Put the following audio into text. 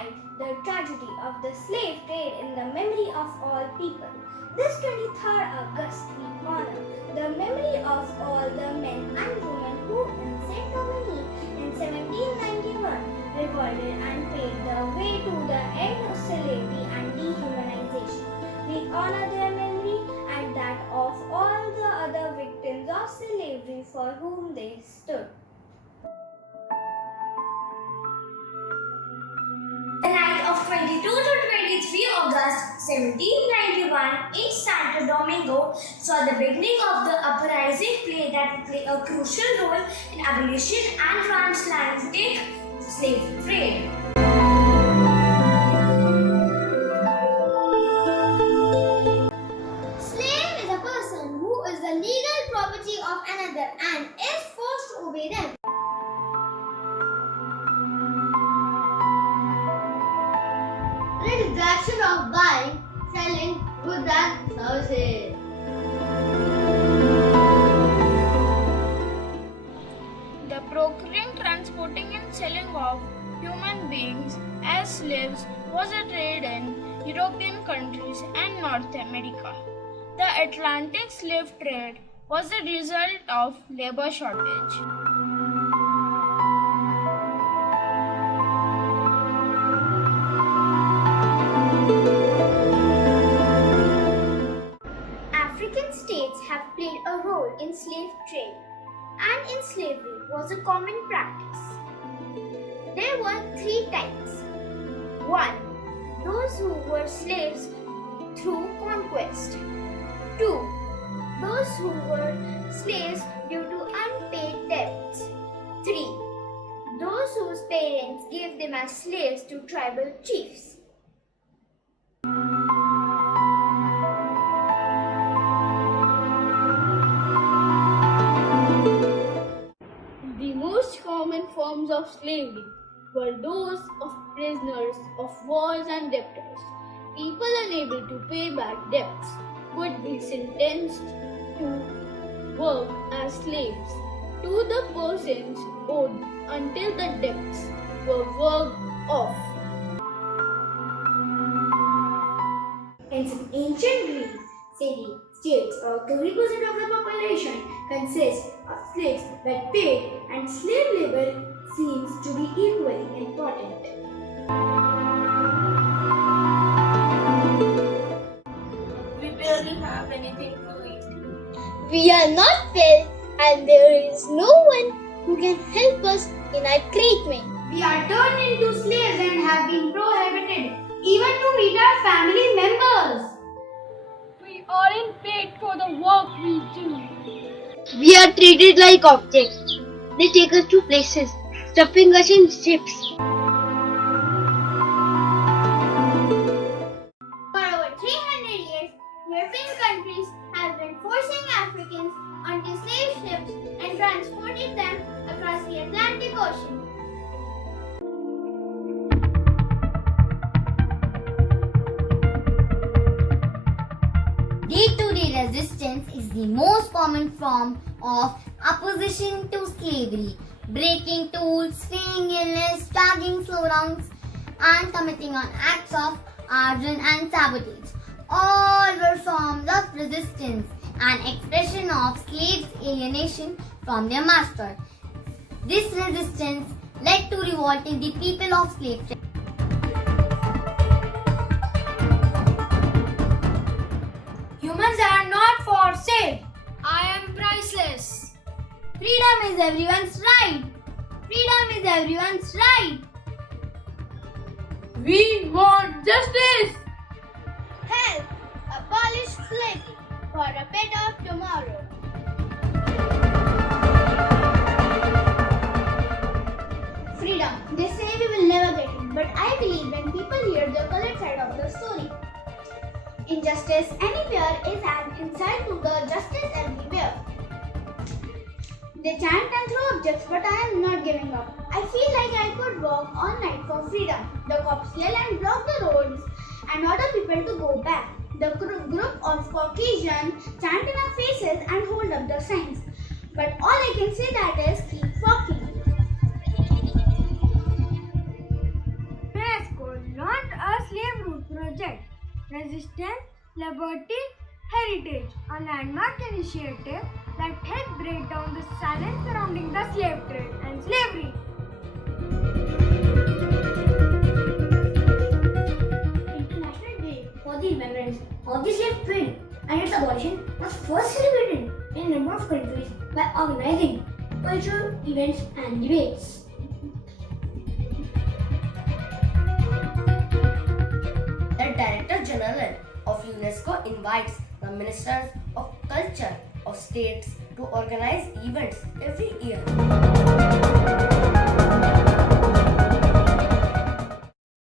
commemorate the tragedy of the slave trade in the memory of all people. This 23rd August we honor the memory of all the men and women who in St. Dominic in 1791 revolted and paved the way to the end of slavery and dehumanization. We honor their memory and that of all the other victims of slavery for whom they stood. The night of 22 to 23 August 1791 in Santo Domingo saw the beginning of the uprising that would play a crucial role in abolition and transatlantic slave trade. Slave is a person who is the legal property of another and is forced to obey them. It is the action of buying, selling goods and services. The procuring, transporting and selling of human beings as slaves was a trade in European countries and North America. The Atlantic slave trade was the result of labor shortage. African states have played a role in slave trade, and in slavery was a common practice. There were 3 types. 1. Those who were slaves through conquest. 2. Those who were slaves due to unpaid debts. 3. Those whose parents gave them as slaves to tribal chiefs. The most common forms of slavery were those of prisoners of wars and debtors. People unable to pay back debts would be sentenced to work as slaves to the persons owed until the debts were worked off. In some ancient Greek states, about 20% of the population consists of slaves that paid, and slave labor seems to be equally important. We barely have anything to eat. We are not well, and there is no one who can help us in our treatment. We are turned into slaves and have been prohibited even to meet our family members. We aren't paid for the work we do. We are treated like objects. They take us to places, stuffing us in ships. For over 300 years, European countries have been forcing Africans onto slave ships and transporting them across the Atlantic Ocean. Day-to-day resistance is the most common form of opposition to slavery. Breaking tools, feigning illness, tagging slowdowns, and committing on acts of arson and sabotage. All were forms of resistance and expression of slaves' alienation from their master. This resistance led to revolt in the people of slave trade. Humans are not for sale. I am priceless. Freedom is everyone's right. Freedom is everyone's right. We want justice. Help abolish slavery for a better tomorrow. Freedom. They say we will never get it, but I believe when people hear the colored side of the story. Injustice anywhere is an insult to the justice everywhere. They chant and throw objects, but I am not giving up. I feel like I could walk all night for freedom. The cops yell and block the roads and order people to go back. The group of Caucasians chant in our faces and hold up the signs. But all I can say that is keep walking. May I scold resistance, liberty, heritage, a landmark initiative that helped break down the silence surrounding the slave trade and slavery. International Day for the Remembrance of the Slave Trade and its abolition was first celebrated in a number of countries by organizing cultural events and debates. The Director General of UNESCO invites the Ministers of Culture of states to organize events every year.